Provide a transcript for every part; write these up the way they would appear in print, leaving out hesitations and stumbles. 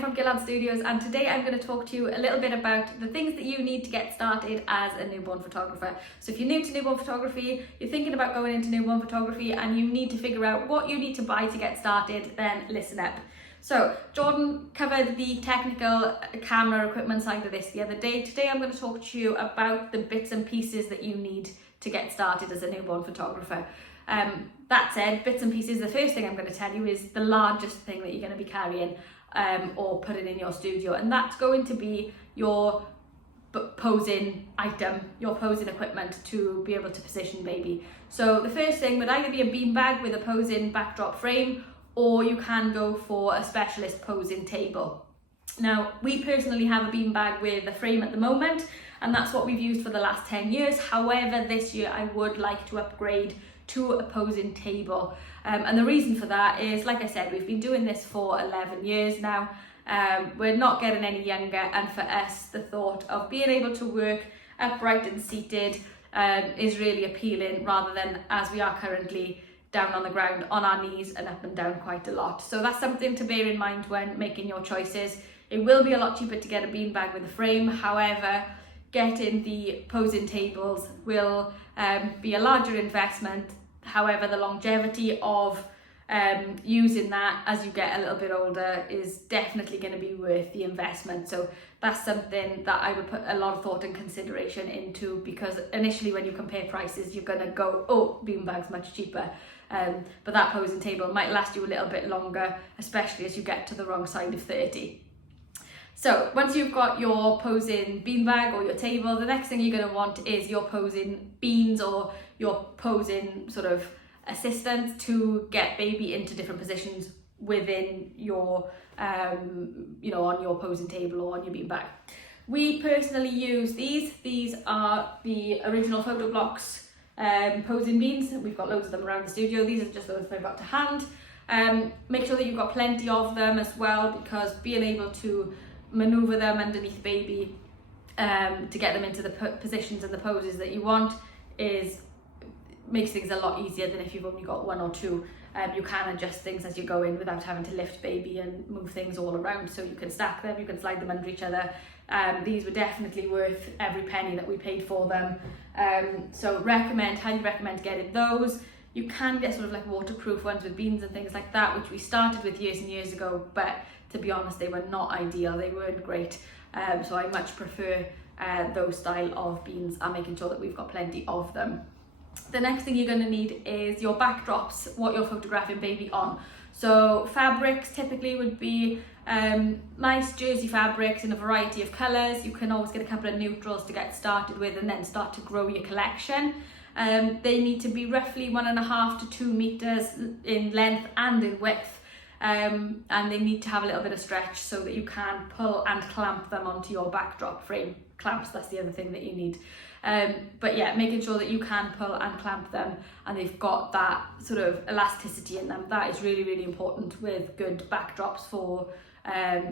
again from Gillard Studios, and today I'm going to talk to you a little bit about the things that you need to get started as a newborn photographer. So if you're new to newborn photography, you're thinking about going into newborn photography and you need to figure out what you need to buy to get started, then listen up. So Jordan covered the technical camera equipment side of this the other day. Today I'm going to talk to you about the bits and pieces that you need to get started as a newborn photographer. That said, bits and pieces, the first thing I'm going to tell you is the largest thing that you're going to be carrying or putting in your studio, and that's going to be your posing item, your posing equipment to be able to position baby. So the first thing would either be a beanbag with a posing backdrop frame, or you can go for a specialist posing table. Now, we personally have a beanbag with a frame at the moment, and that's what we've used for the last 10 years. However, this year I would like to upgrade to a posing table. And the reason for that is, like I said, we've been doing this for 11 years now. We're not getting any younger, and for us, the thought of being able to work upright and seated is really appealing, rather than as we are currently down on the ground on our knees and up and down quite a lot. So that's something to bear in mind when making your choices. It will be a lot cheaper to get a beanbag with a frame. However, getting the posing tables will be a larger investment. However, the longevity of using that as you get a little bit older is definitely going to be worth the investment. So that's something that I would put a lot of thought and consideration into, because initially when you compare prices, you're going to go, oh, beanbag's much cheaper. But that posing table might last you a little bit longer, especially as you get to the wrong side of 30. So once you've got your posing beanbag or your table, the next thing you're going to want is your posing beans or your posing sort of assistant to get baby into different positions within your, on your posing table or on your beanbag. We personally use these. These are the original Photo Blocks posing beans. We've got loads of them around the studio. These are just those I've got to hand. Make sure that you've got plenty of them as well, because being able to maneuver them underneath baby to get them into the positions and the poses that you want makes things a lot easier than if you've only got one or two. You can adjust things as you go in without having to lift baby and move things all around, so you can stack them, you can slide them under each other. These were definitely worth every penny that we paid for them. So highly recommend getting those. You can get sort of like waterproof ones with beans and things like that, which we started with years and years ago, but to be honest, they were not ideal, they weren't great. So I much prefer those style of beans, and making sure that we've got plenty of them. The next thing you're going to need is your backdrops, what you're photographing baby on. So fabrics typically would be nice jersey fabrics in a variety of colours. You can always get a couple of neutrals to get started with and then start to grow your collection. They need to be roughly 1.5 to 2 meters in length and in width. And they need to have a little bit of stretch so that you can pull and clamp them onto your backdrop frame. Clamps, that's the other thing that you need. But yeah, making sure that you can pull and clamp them and they've got that sort of elasticity in them. That is really, really important with good backdrops for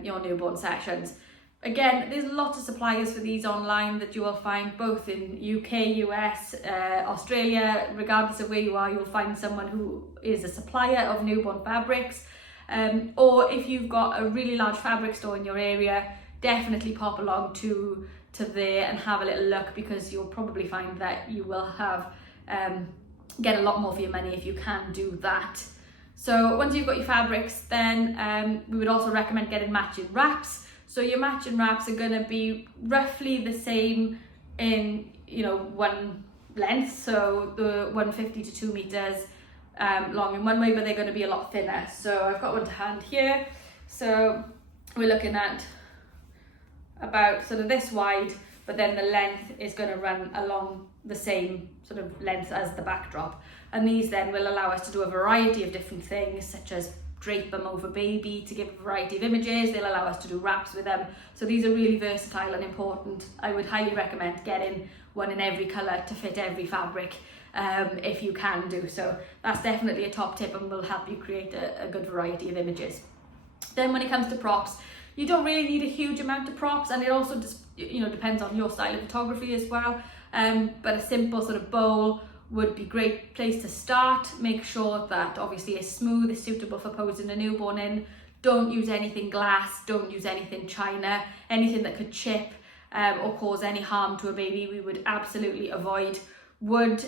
your newborn sessions. Again, there's lots of suppliers for these online that you will find both in UK, US, Australia. Regardless of where you are, you'll find someone who is a supplier of newborn fabrics. Or if you've got a really large fabric store in your area, definitely pop along to there and have a little look, because you'll probably find that you will have get a lot more for your money if you can do that. So once you've got your fabrics, then we would also recommend getting matching wraps. So your matching wraps are going to be roughly the same in one length, so the 150 to 2 meters long in one way, but they're going to be a lot thinner. So I've got one to hand here. So we're looking at about sort of this wide, but then the length is going to run along the same sort of length as the backdrop. And these then will allow us to do a variety of different things, such as drape them over baby to give a variety of images. They'll allow us to do wraps with them. So these are really versatile and important. I would highly recommend getting one in every colour to fit every fabric if you can do so. That's definitely a top tip and will help you create a good variety of images. Then when it comes to props, you don't really need a huge amount of props, and it also just depends on your style of photography as well. But a simple sort of bowl would be a great place to start. Make sure that obviously it's smooth, it's suitable for posing a newborn in. Don't use anything glass, don't use anything china, anything that could chip or cause any harm to a baby, we would absolutely avoid. Wood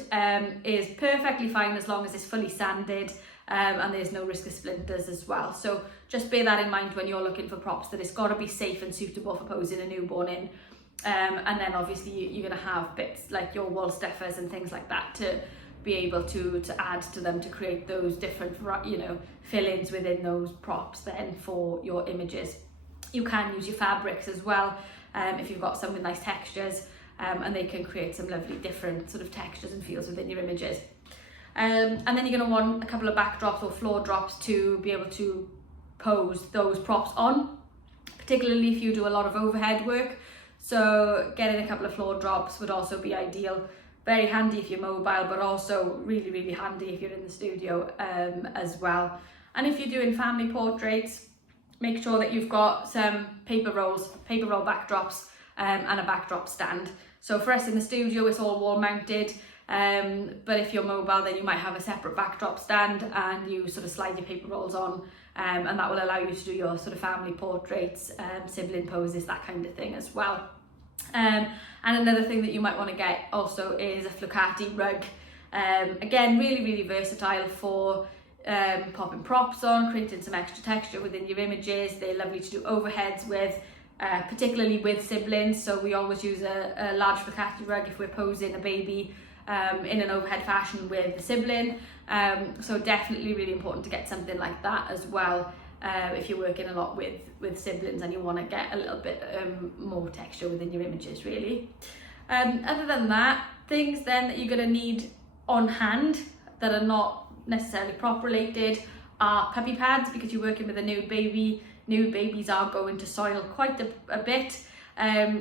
is perfectly fine as long as it's fully sanded and there's no risk of splinters as well. So just bear that in mind when you're looking for props, that it's got to be safe and suitable for posing a newborn in. And then obviously you're going to have bits like your wall stuffers and things like that to be able to add to them to create those different, you know, fill-ins within those props then for your images. You can use your fabrics as well if you've got some with nice textures, and they can create some lovely different sort of textures and feels within your images. And then you're going to want a couple of backdrops or floor drops to be able to pose those props on, particularly if you do a lot of overhead work. So getting a couple of floor drops would also be ideal. Very handy if you're mobile, but also really, really handy if you're in the studio as well. And if you're doing family portraits, make sure that you've got some paper roll backdrops and a backdrop stand. So for us in the studio, it's all wall mounted. But if you're mobile, then you might have a separate backdrop stand and you sort of slide your paper rolls on, and that will allow you to do your sort of family portraits, sibling poses, that kind of thing as well. And another thing that you might want to get also is a flucati rug. Again, really, really versatile for popping props on, creating some extra texture within your images. They're lovely to do overheads with, particularly with siblings. So we always use a large flucati rug if we're posing a baby in an overhead fashion with the sibling. So definitely really important to get something like that as well if you're working a lot with siblings and you want to get a little bit more texture within your images, really. Other than that, things then that you're going to need on hand that are not necessarily prop related are puppy pads, because you're working with a new baby. New babies are going to soil quite a bit.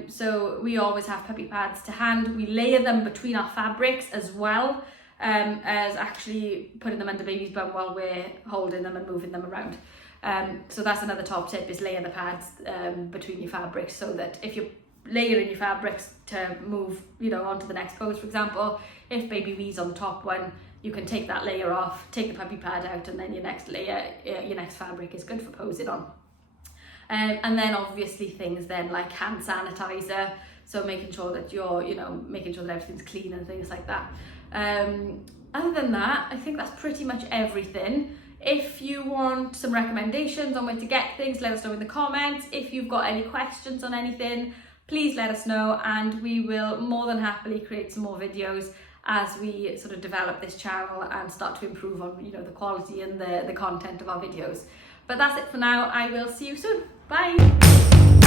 So we always have puppy pads to hand. We layer them between our fabrics as well as actually putting them under baby's bum while we're holding them and moving them around. So that's another top tip, is layer the pads between your fabrics, so that if you're layering your fabrics to move, you know, onto the next pose, for example, if baby wee's on the top one, you can take that layer off, take the puppy pad out, and then your next layer, your next fabric is good for posing on. And then obviously things then like hand sanitizer, so making sure that making sure that everything's clean and things like that. Other than that, I think that's pretty much everything. If you want some recommendations on where to get things, let us know in the comments. If you've got any questions on anything, please let us know, and we will more than happily create some more videos as we sort of develop this channel and start to improve on, you know, the quality and the content of our videos. But that's it for now. I will see you soon. Bye.